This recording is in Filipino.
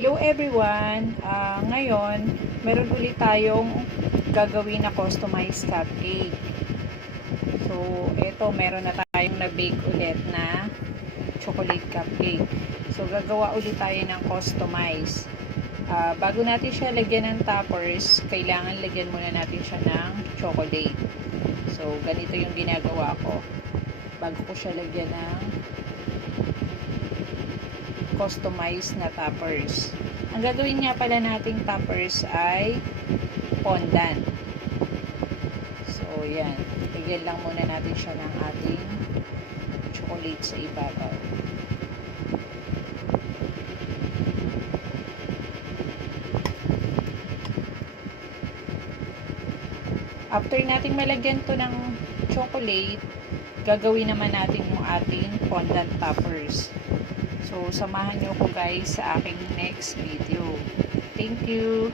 Hello everyone! Ngayon, meron ulit tayong gagawin na customized cupcake. So, eto, meron na tayong na-bake ulit na chocolate cupcake. So, gagawa ulit tayo ng customized. Bago natin siya lagyan ng toppers, kailangan lagyan muna natin siya ng chocolate. So, ganito yung ginagawa ko. Bago ko siya lagyan ng customized na toppers. Ang gagawin nga pala nating toppers ay fondant. So, yan. Lagyan lang muna natin siya ng ating chocolate sa ibabaw. After nating malagyan to ng chocolate, gagawin naman natin yung ating fondant toppers. So, samahan nyo ko guys sa aking next video. Thank you!